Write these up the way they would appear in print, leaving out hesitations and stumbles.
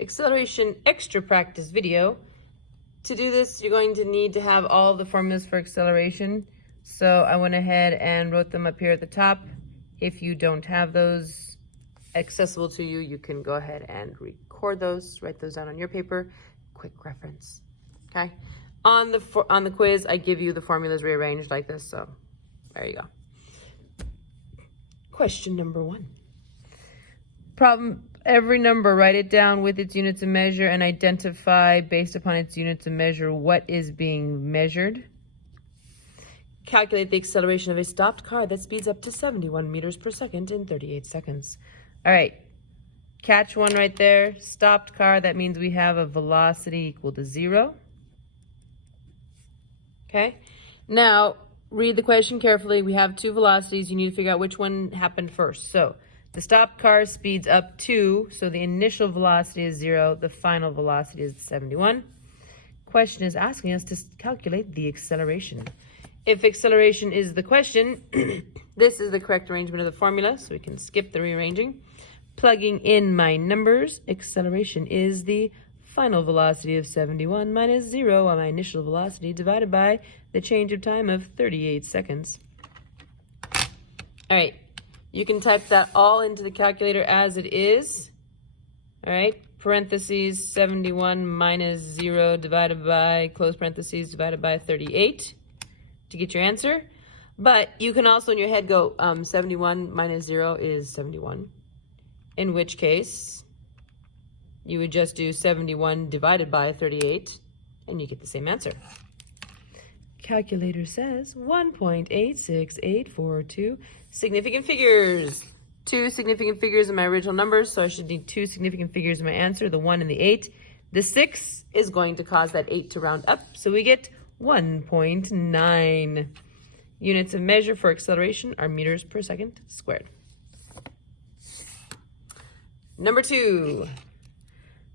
acceleration extra practice video. To do this, you're going to need to have all the formulas for acceleration. So I went ahead and wrote them up here at the top. If you don't have those accessible to you, you can go ahead and record those, write those down on your paper. Quick reference, okay? On the quiz, I give you the formulas rearranged like this, so there you go. Question number 1. Problem, every number, write it down with its units of measure and identify based upon its units of measure what is being measured. Calculate the acceleration of a stopped car that speeds up to 71 meters per second in 38 seconds. All right, catch one right there. Stopped car, that means we have a velocity equal to 0. Okay, now read the question carefully. We have 2 velocities. You need to figure out which one happened first. So the stopped car speeds up 2, so the initial velocity is 0. The final velocity is 71. Question is asking us to calculate the acceleration. If acceleration is the question, this is the correct arrangement of the formula, so we can skip the rearranging. Plugging in my numbers, acceleration is the final velocity of 71 minus 0 on my initial velocity divided by the change of time of 38 seconds. All right, you can type that all into the calculator as it is. All right, parentheses 71 minus 0 divided by, close parentheses, divided by 38 to get your answer. But you can also in your head go 71 minus 0 is 71, in which case you would just do 71 divided by 38 and you get the same answer. Calculator says 1.86842. Significant figures. 2 significant figures in my original numbers, so I should need 2 significant figures in my answer, the 1 and the 8. The 6 is going to cause that 8 to round up, so we get 1.9. Units of measure for acceleration are meters per second squared. Number 2,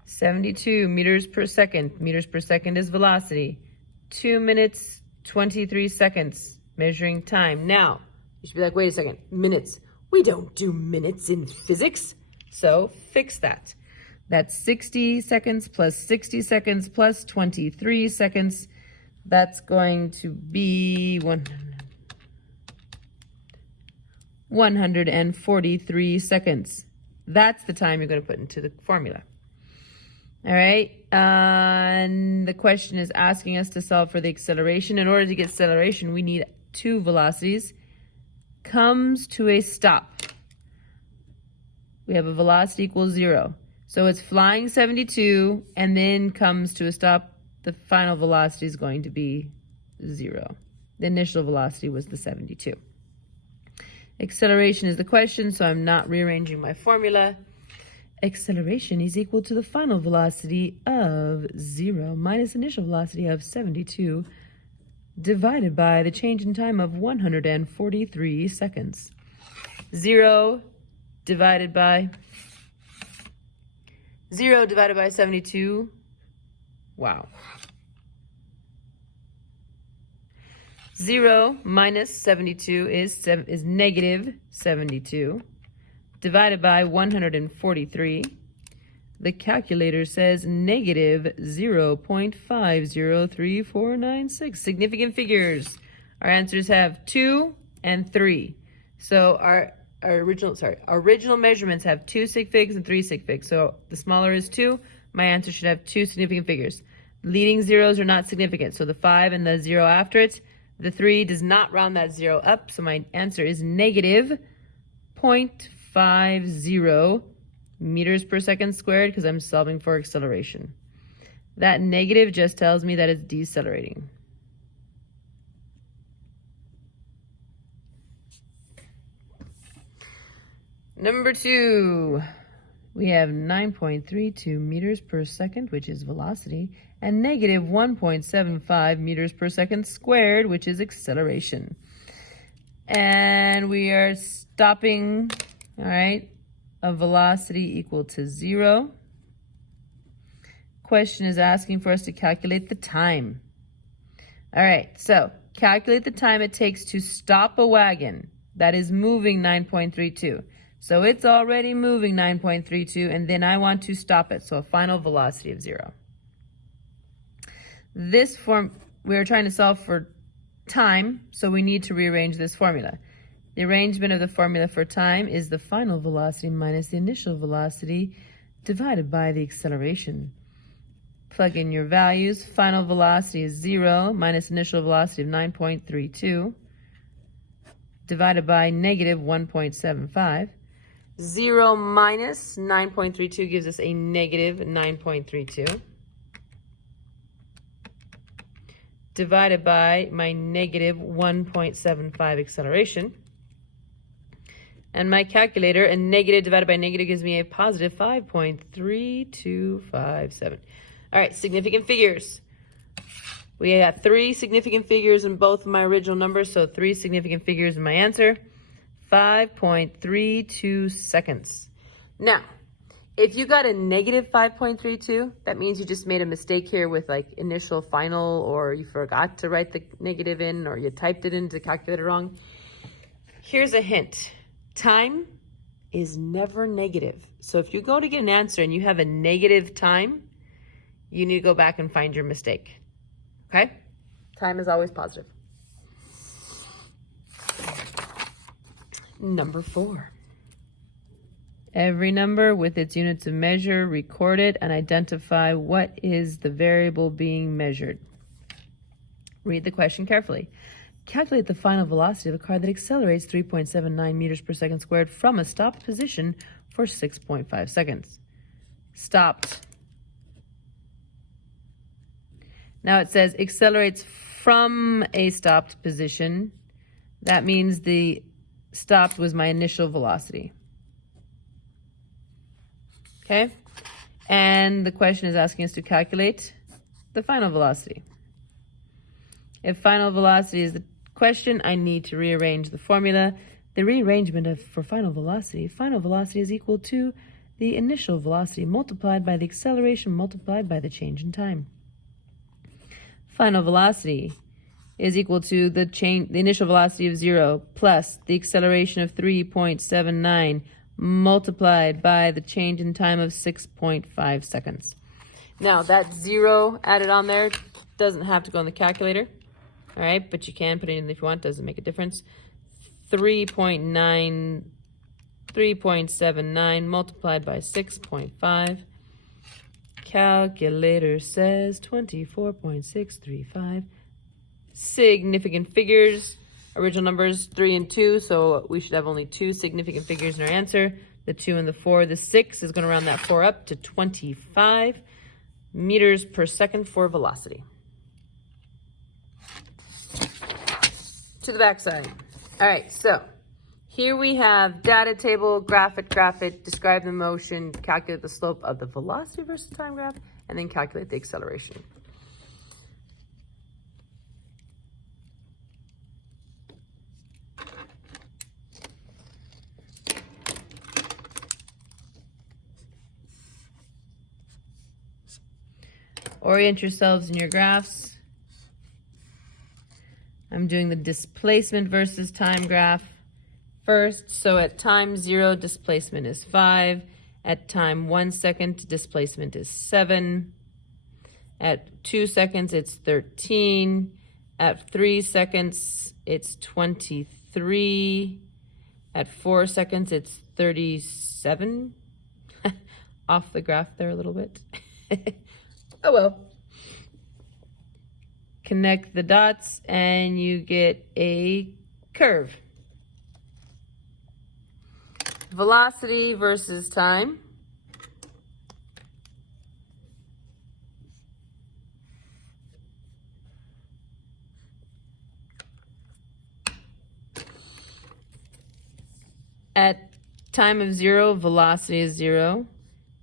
72 meters per second. Meters per second is velocity. 2 minutes, 23 seconds, measuring time. Now, you should be like, wait a second, minutes. We don't do minutes in physics, so fix that. That's 60 seconds plus 60 seconds plus 23 seconds. That's going to be 143 seconds. That's the time you're going to put into the formula. All right, and the question is asking us to solve for the acceleration. In order to get acceleration, we need 2 velocities. Comes to a stop. We have a velocity equals 0. So it's flying 72 and then comes to a stop. The final velocity is going to be 0. The initial velocity was the 72. Acceleration is the question, so I'm not rearranging my formula. Acceleration is equal to the final velocity of 0 minus initial velocity of 72 divided by the change in time of 143 seconds. 0 divided by 72. Wow. 0 minus 72 is negative 72 divided by 143. The calculator says negative 0.503496. Significant figures. Our answers have 2 and 3. So our original measurements have 2 sig figs and 3 sig figs. So the smaller is 2. My answer should have 2 significant figures. Leading zeros are not significant, so the 5 and the 0 after it. The 3 does not round that 0 up, so my answer is negative 0.50 meters per second squared because I'm solving for acceleration. That negative just tells me that it's decelerating. Number 2, we have 9.32 meters per second, which is velocity, and negative 1.75 meters per second squared, which is acceleration. And we are stopping, all right, a velocity equal to 0. Question is asking for us to calculate the time. All right, so calculate the time it takes to stop a wagon that is moving 9.32. So it's already moving 9.32, and then I want to stop it. So a final velocity of 0. This form, we are trying to solve for time, so we need to rearrange this formula. The arrangement of the formula for time is the final velocity minus the initial velocity divided by the acceleration. Plug in your values. Final velocity is 0 minus initial velocity of 9.32 divided by negative 1.75. 0 minus 9.32 gives us a negative 9.32 divided by my negative 1.75 acceleration. And my calculator, a negative divided by negative gives me a positive 5.3257. All right, significant figures. We got 3 significant figures in both of my original numbers, so 3 significant figures in my answer. 5.32 seconds. Now, if you got a negative 5.32, that means you just made a mistake here with like initial, final, or you forgot to write the negative in, or you typed it into the calculator wrong. Here's a hint. Time is never negative. So if you go to get an answer and you have a negative time, you need to go back and find your mistake. Okay? Time is always positive. Number 4. Every number with its units of measure, record it and identify what is the variable being measured. Read the question carefully. Calculate the final velocity of a car that accelerates 3.79 meters per second squared from a stopped position for 6.5 seconds. Stopped. Now it says accelerates from a stopped position. That means the stopped was my initial velocity. Okay? And the question is asking us to calculate the final velocity. If final velocity is the question, I need to rearrange the formula. The rearrangement for final velocity is equal to the initial velocity multiplied by the acceleration multiplied by the change in time. Final velocity is equal to the initial velocity of 0 plus the acceleration of 3.79 multiplied by the change in time of 6.5 seconds. Now that 0 added on there doesn't have to go in the calculator. All right, but you can put it in if you want, doesn't make a difference. 3.79 multiplied by 6.5. Calculator says 24.635. Significant figures. Original numbers 3 and 2, so we should have only 2 significant figures in our answer. The 2 and the 4. The 6 is going to round that 4 up to 25 meters per second for velocity. To the back side. All right, so here we have data table, graph it, describe the motion, calculate the slope of the velocity versus time graph, and then calculate the acceleration. Orient yourselves in your graphs. I'm doing the displacement versus time graph first. So at time 0, displacement is 5. At time 1 second, displacement is 7. At 2 seconds, it's 13. At 3 seconds, it's 23. At 4 seconds, it's 37. Off the graph there a little bit. Oh well. Connect the dots and you get a curve. Velocity versus time. At time of 0, velocity is 0.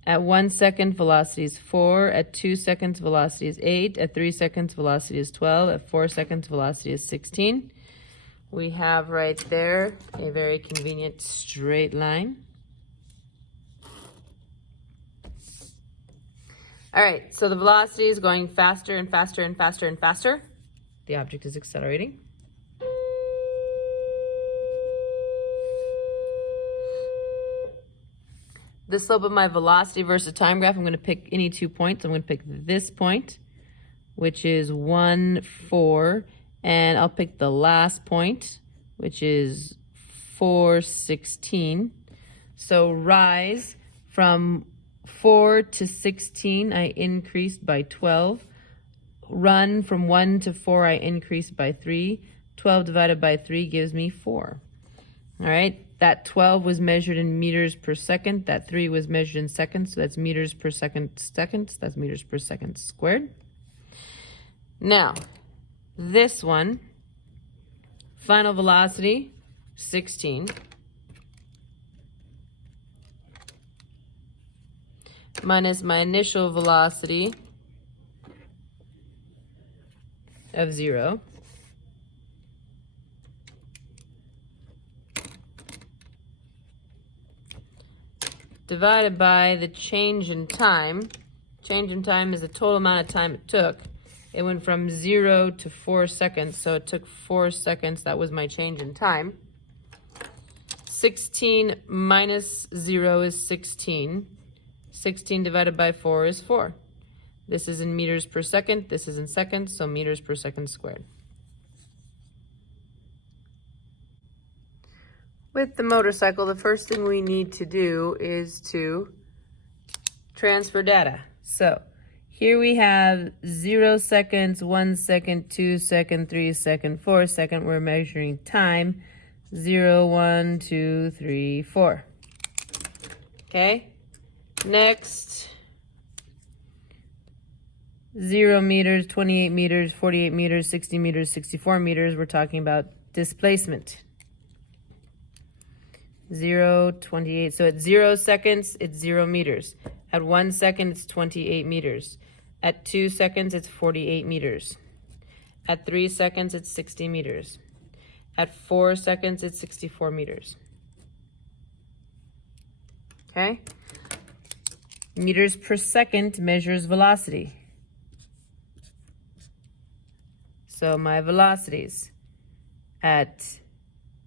At 1 second, velocity is 4. At 2 seconds, velocity is 8. At 3 seconds, velocity is 12. At 4 seconds, velocity is 16. We have right there a very convenient straight line. All right, so the velocity is going faster and faster and faster and faster. The object is accelerating. the slope of my velocity versus time graph, I'm going to pick any 2 points. I'm going to pick this point, which is 1, 4, and I'll pick the last point, which is 4, 16. So rise from 4 to 16, I increased by 12. Run from 1 to 4, I increased by 3. 12 divided by 3 gives me 4. All right, that 12 was measured in meters per second. That 3 was measured in seconds, so that's meters per second seconds. That's meters per second squared. Now, this one, final velocity, 16. Minus my initial velocity of 0. Divided by the change in time. Change in time is the total amount of time it took. It went from 0 to 4 seconds, so it took 4 seconds. That was my change in time. 16 minus 0 is 16. 16 divided by 4 is 4. This is in meters per second. This is in seconds, so meters per second squared. With the motorcycle, the first thing we need to do is to transfer data. So here we have 0 seconds, 1 second, 2 second, 3 second, 4 second. We're measuring time. 0, 1, 2, 3, 4. Okay. Next, 0 meters, 28 meters, 48 meters, 60 meters, 64 meters. We're talking about displacement. 0, 28. So at 0 seconds, it's 0 meters. At 1 second, it's 28 meters. At 2 seconds, it's 48 meters. At 3 seconds, it's 60 meters. At 4 seconds, it's 64 meters. Okay? Meters per second measures velocity. So my velocities. At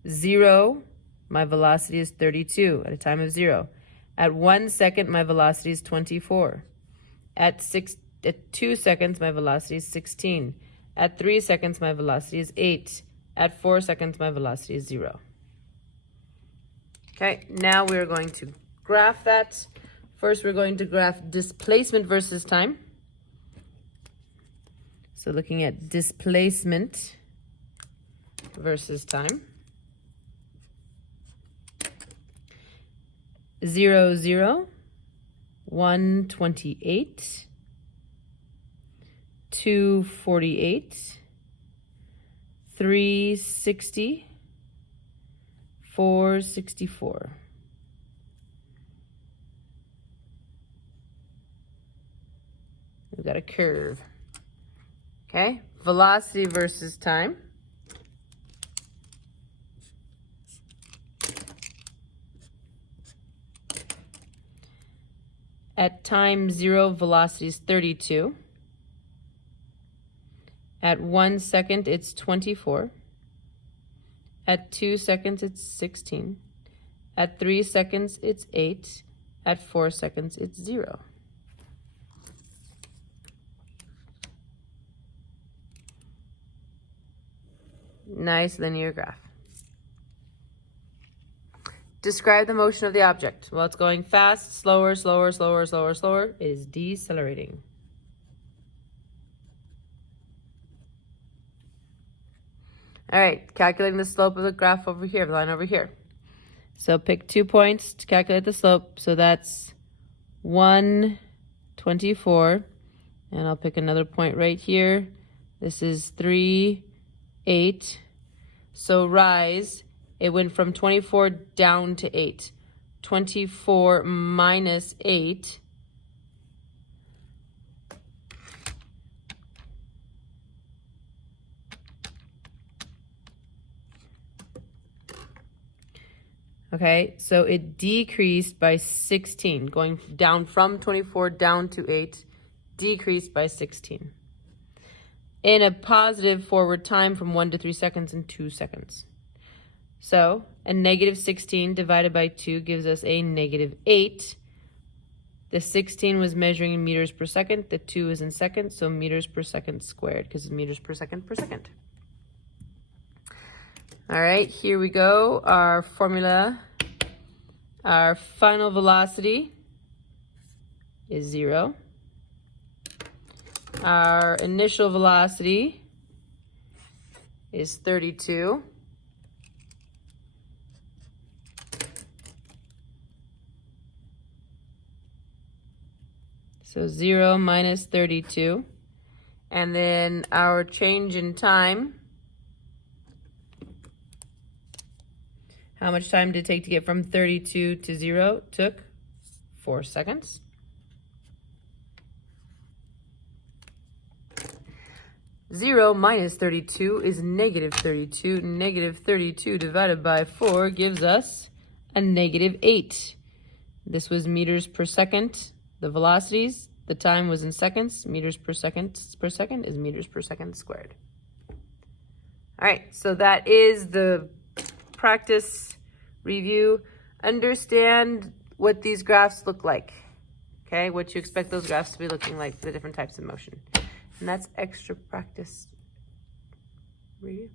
0, my velocity is 32 at a time of 0. At 1 second, my velocity is 24. At 2 seconds, my velocity is 16. At 3 seconds, my velocity is 8. At 4 seconds, my velocity is 0. Okay, now we're going to graph that. First, we're going to graph displacement versus time. So looking at displacement versus time. 0, 0, 1, 28, 2, 48, 3, 60, 4, 64. We've got a curve. Okay, velocity versus time. At time 0, velocity is 32. At 1 second, it's 24. At 2 seconds, it's 16. At 3 seconds, it's 8. At 4 seconds, it's 0. Nice linear graph. Describe the motion of the object. Well, it's going fast, slower, slower, slower, slower, slower. It is decelerating. All right, calculating the slope of the graph over here, the line over here. So pick 2 points to calculate the slope. So that's 124. And I'll pick another point right here. This is 3, 8. So rise, it went from 24 down to 8. 24 minus 8. Okay, so it decreased by 16, going down from 24 down to 8, decreased by 16. In a positive forward time from 1 to 3 seconds and 2 seconds. So a negative 16 divided by 2 gives us a negative 8. The 16 was measuring in meters per second. The 2 is in seconds, so meters per second squared, because it's meters per second per second. All right, here we go. Our formula, our final velocity is 0. Our initial velocity is 32. So 0 minus 32. And then our change in time. How much time did it take to get from 32 to 0? Took 4 seconds. Zero minus 32 is negative 32. Negative 32 divided by 4 gives us a negative 8. This was meters per second. The velocities, the time was in seconds. Meters per second is meters per second squared. All right, so that is the practice review. Understand what these graphs look like, okay? What you expect those graphs to be looking like for the different types of motion. And that's extra practice review.